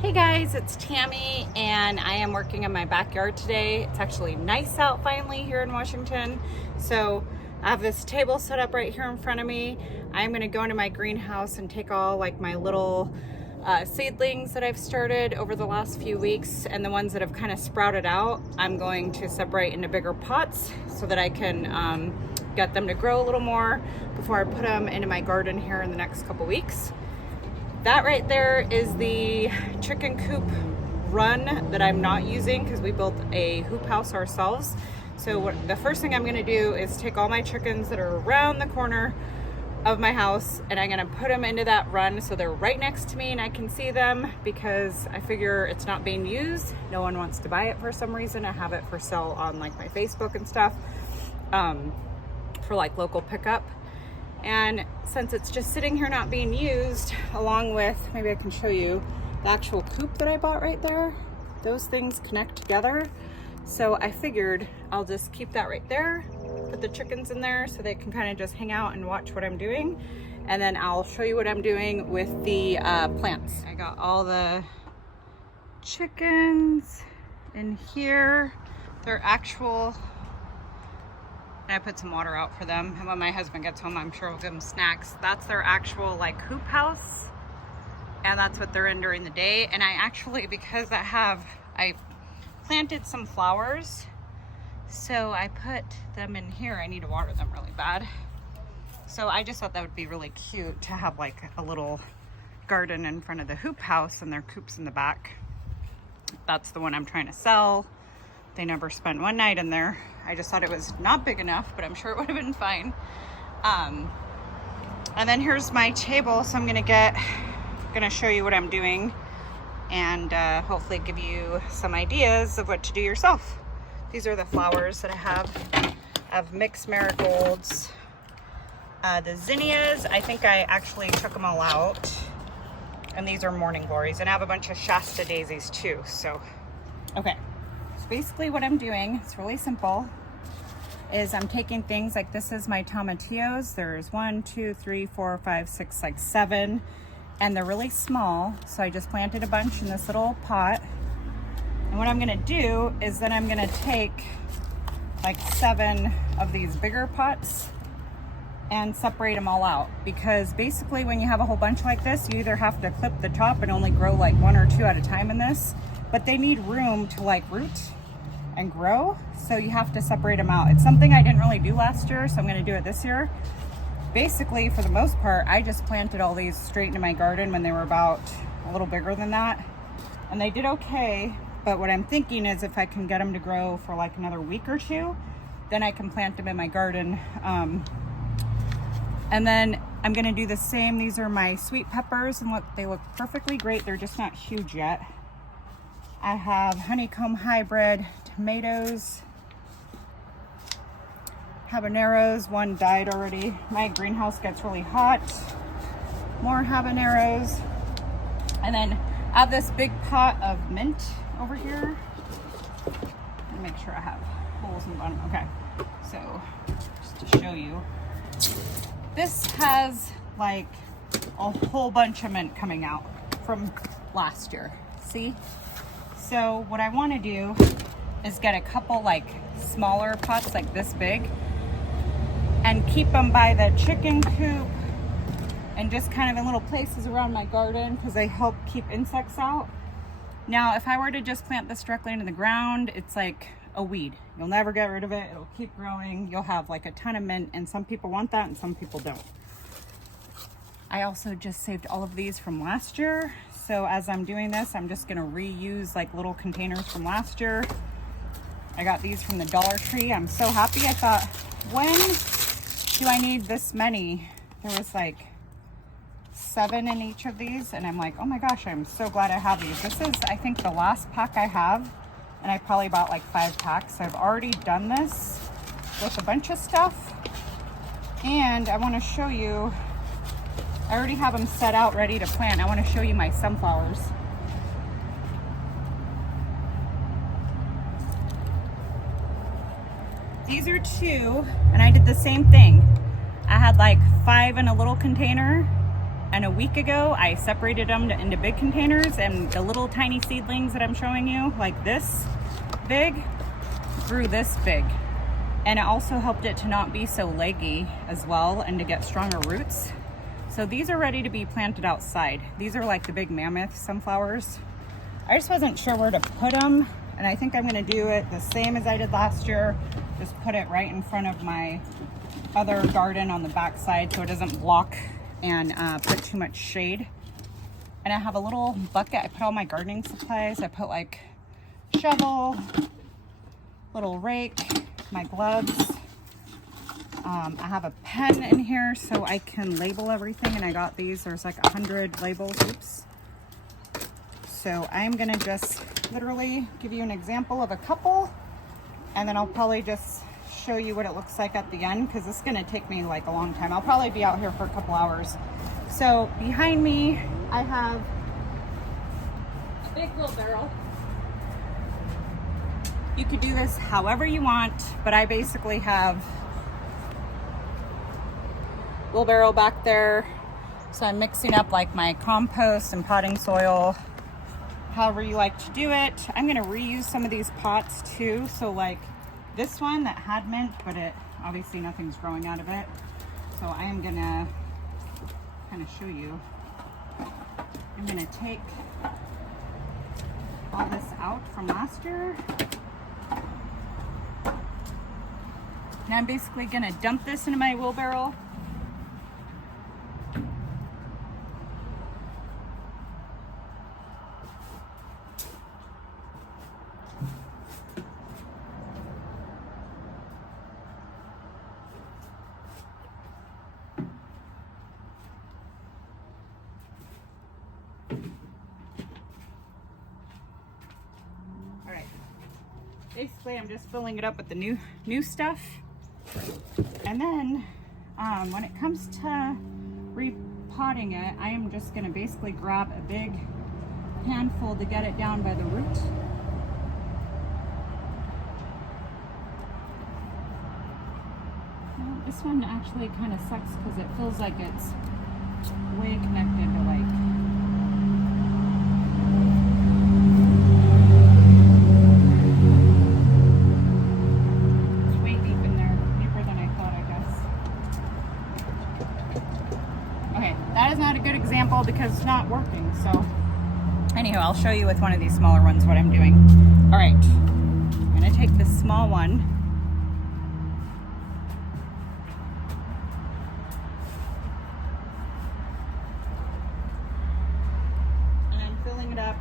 Hey guys, it's Tammy and I am working in my backyard today. It's actually nice out finally here in Washington. So I have this table set up right here in front of me. I'm gonna go into my greenhouse and take all like my little seedlings that I've started over the last few weeks, and the ones that have kind of sprouted out, I'm going to separate into bigger pots so that I can get them to grow a little more before I put them into my garden here in the next couple weeks. That right there is the chicken coop run that I'm not using because we built a hoop house ourselves. So the first thing I'm gonna do is take all my chickens that are around the corner of my house and I'm gonna put them into that run so they're right next to me and I can see them, because I figure it's not being used. No one wants to buy it for some reason. I have it for sale on like my Facebook and stuff for like local pickup. And since it's just sitting here not being used, along with, maybe I can show you the actual coop that I bought right there, those things connect together. So I figured I'll just keep that right there, put the chickens in there so they can kind of just hang out and watch what I'm doing. And then I'll show you what I'm doing with the plants. I got all the chickens in here. They're actual, and I put some water out for them. And when my husband gets home, I'm sure I'll give them snacks. That's their actual like hoop house. And that's what they're in during the day. And I actually, because I planted some flowers, so I put them in here. I need to water them really bad. So I just thought that would be really cute to have like a little garden in front of the hoop house and their coops in the back. That's the one I'm trying to sell. They never spent one night in there. I just thought it was not big enough, but I'm sure it would have been fine. And then here's my table. So I'm gonna show you what I'm doing and hopefully give you some ideas of what to do yourself. These are the flowers that I have mixed marigolds. The zinnias, I think I actually took them all out. And these are morning glories. And I have a bunch of Shasta daisies too, so. Okay, so basically what I'm doing, it's really simple, is I'm taking things like, this is my tomatillos. There's 1, 2, 3, 4, 5, 6, like 7. And they're really small. So I just planted a bunch in this little pot. And what I'm gonna do is then I'm gonna take like 7 of these bigger pots and separate them all out. Because basically when you have a whole bunch like this, you either have to clip the top and only grow like 1 or 2 at a time in this, but they need room to like root and grow. So you have to separate them out. It's something I didn't really do last year, so I'm gonna do it this year. Basically, for the most part, I just planted all these straight into my garden when they were about a little bigger than that. And they did okay, but what I'm thinking is if I can get them to grow for like another week or 2, then I can plant them in my garden. And then I'm gonna do the same. These are my sweet peppers, and look, they look perfectly great. They're just not huge yet. I have honeycomb hybrid tomatoes, habaneros. One died already. My greenhouse gets really hot. More habaneros. And then I have this big pot of mint over here. Let me make sure I have holes in the bottom. Okay, so just to show you, this has like a whole bunch of mint coming out from last year. See? So what I want to do is get a couple like smaller pots like this big and keep them by the chicken coop and just kind of in little places around my garden because they help keep insects out. Now, if I were to just plant this directly into the ground, it's like a weed. You'll never get rid of it. It'll keep growing. You'll have like a ton of mint, and some people want that and some people don't. I also just saved all of these from last year. So as I'm doing this, I'm just gonna reuse like little containers from last year. I got these from the Dollar Tree. I'm so happy. I thought, when do I need this many? There was like 7 in each of these, and I'm like, oh my gosh, I'm so glad I have these. This is, I think, the last pack I have, and I probably bought like 5 packs. So I've already done this with a bunch of stuff, and I want to show you, I already have them set out ready to plant. I want to show you my sunflowers. These are 2, and I did the same thing. I had like 5 in a little container, And a week ago, I separated them into big containers, and the little tiny seedlings that I'm showing you, like this big, grew this big. And it also helped it to not be so leggy as well and to get stronger roots. So these are ready to be planted outside. These are like the big mammoth sunflowers. I just wasn't sure where to put them, and I think I'm gonna do it the same as I did last year. Just put it right in front of my other garden on the back side so it doesn't block and put too much shade. And I have a little bucket. I put all my gardening supplies. I put like shovel, little rake, my gloves. I have a pen in here so I can label everything, and I got these. There's like 100 labels. Oops. So I'm gonna just literally give you an example of a couple, and then I'll probably just show you what it looks like at the end, because it's gonna take me like a long time. I'll probably be out here for a couple hours. So behind me, I have a big wheelbarrow. You could do this however you want, but I basically have wheelbarrow back there. So I'm mixing up like my compost and potting soil, however you like to do it. I'm gonna reuse some of these pots too. So like this one that had mint, but it obviously nothing's growing out of it. So I am gonna kind of show you. I'm gonna take all this out from last year. And I'm basically gonna dump this into my wheelbarrow. Basically, I'm just filling it up with the new stuff. And then when it comes to repotting it, I am just gonna basically grab a big handful to get it down by the root. Well, this one actually kind of sucks because it feels like it's way connected to like because it's not working. So anyhow, I'll show you with one of these smaller ones what I'm doing. All right, I'm gonna take this small one and I'm filling it up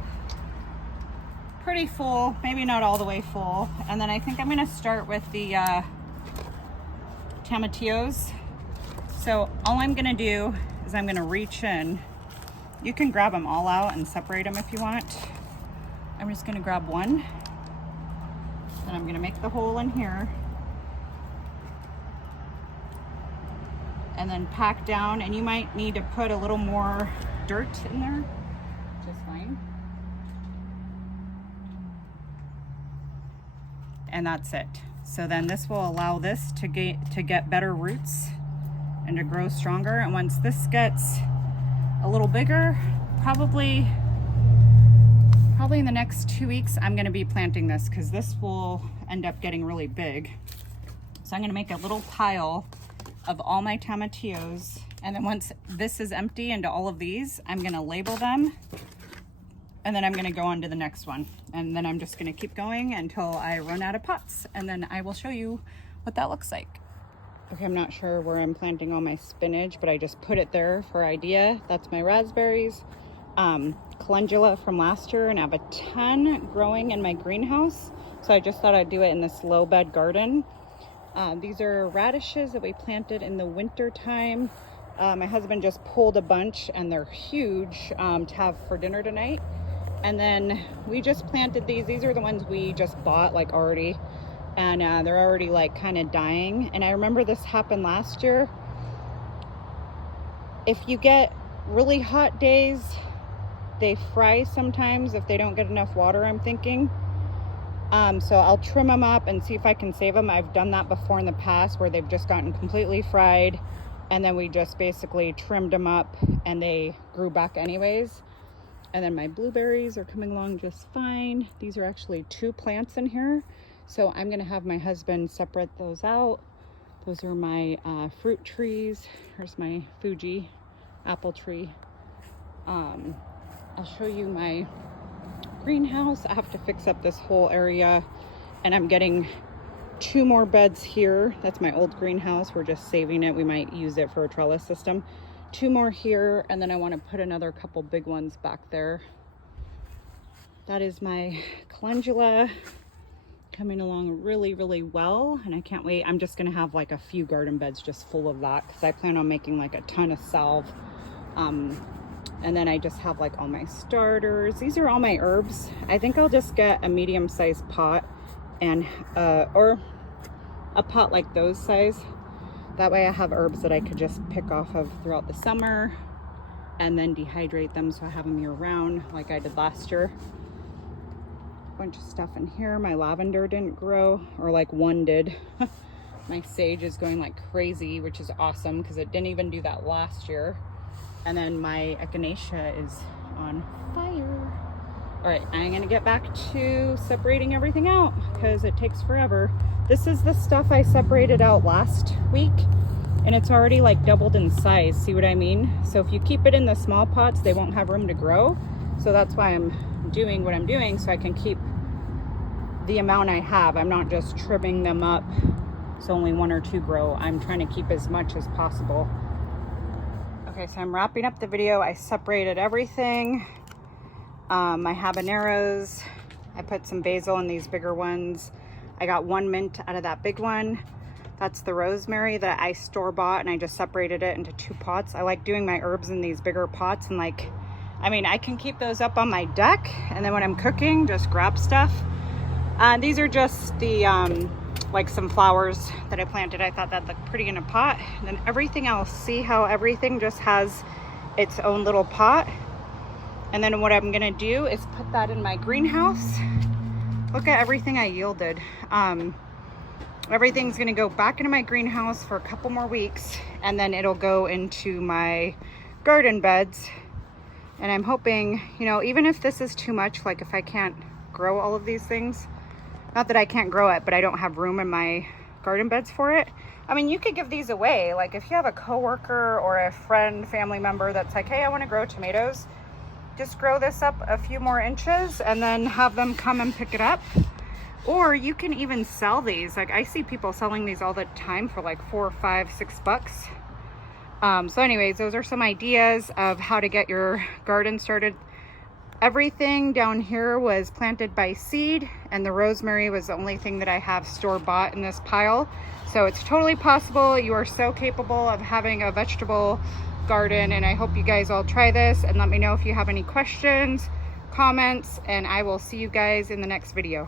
pretty full, maybe not all the way full. And then I think I'm gonna start with the tomatillos. So all I'm gonna do is I'm gonna reach in. You can grab them all out and separate them if you want. I'm just gonna grab one, and I'm gonna make the hole in here, and then pack down. And you might need to put a little more dirt in there, just fine. And that's it. So then this will allow this to get better roots and to grow stronger. And once this gets a little bigger, probably in the next 2 weeks, I'm gonna be planting this because this will end up getting really big. So I'm gonna make a little pile of all my tomatillos. And then once this is empty into all of these, I'm gonna label them. And then I'm gonna go on to the next one. And then I'm just gonna keep going until I run out of pots. And then I will show you what that looks like. Okay, I'm not sure where I'm planting all my spinach, but I just put it there for idea. That's my raspberries, calendula from last year, and I have a ton growing in my greenhouse. So I just thought I'd do it in this low bed garden. These are radishes that we planted in the winter time. My husband just pulled a bunch and they're huge to have for dinner tonight. And then we just planted these. These are the ones we just bought like already. And they're already like kind of dying. And I remember this happened last year. If you get really hot days, they fry sometimes if they don't get enough water, I'm thinking. So I'll trim them up and see if I can save them. I've done that before in the past where they've just gotten completely fried. and then we just basically trimmed them up and they grew back anyways. And then my blueberries are coming along just fine. These are actually 2 plants in here, so I'm gonna have my husband separate those out. Those are my fruit trees. Here's my Fuji apple tree. I'll show you my greenhouse. I have to fix up this whole area, and I'm getting 2 more beds here. That's my old greenhouse. We're just saving it. We might use it for a trellis system. 2 more here, and then I want to put another couple big ones back there. That is my calendula coming along really, really well, and I can't wait. I'm just gonna have like a few garden beds just full of that because I plan on making like a ton of salve. And then I just have like all my starters. These are all my herbs. I think I'll just get a medium-sized pot and or a pot like those size. That way I have herbs that I could just pick off of throughout the summer and then dehydrate them so I have them year round like I did last year. Bunch of stuff in here. My lavender didn't grow, or like one did. My sage is going like crazy, which is awesome because it didn't even do that last year. And then my echinacea is on fire. All right, I'm gonna get back to separating everything out because it takes forever. This is the stuff I separated out last week, and it's already like doubled in size. See what I mean? So if you keep it in the small pots, they won't have room to grow. So that's why I'm doing what I'm doing, so I can keep the amount I have. I'm not just trimming them up so only 1 or 2 grow. I'm trying to keep as much as possible. Okay, so I'm wrapping up the video. I separated everything. My habaneros, I put some basil in these bigger ones. I got 1 mint out of that big one. That's the rosemary that I store-bought, and I just separated it into 2 pots. I like doing my herbs in these bigger pots, and like, I mean, I can keep those up on my deck, and then when I'm cooking, just grab stuff. These are just the, like some flowers that I planted. I thought that looked pretty in a pot. And then everything else, see how everything just has its own little pot? And then what I'm gonna do is put that in my greenhouse. Look at everything I yielded. Everything's gonna go back into my greenhouse for a couple more weeks, and then it'll go into my garden beds. And I'm hoping, you know, even if this is too much, like if I can't grow all of these things, not that I can't grow it, but I don't have room in my garden beds for it. I mean, you could give these away. Like if you have a coworker or a friend, family member that's like, hey, I want to grow tomatoes, just grow this up a few more inches and then have them come and pick it up. Or you can even sell these. Like I see people selling these all the time for like $4, $5, $6. So anyways, those are some ideas of how to get your garden started. Everything down here was planted by seed, and the rosemary was the only thing that I have store-bought in this pile. So it's totally possible. You are so capable of having a vegetable garden, and I hope you guys all try this and let me know if you have any questions, comments, and I will see you guys in the next video.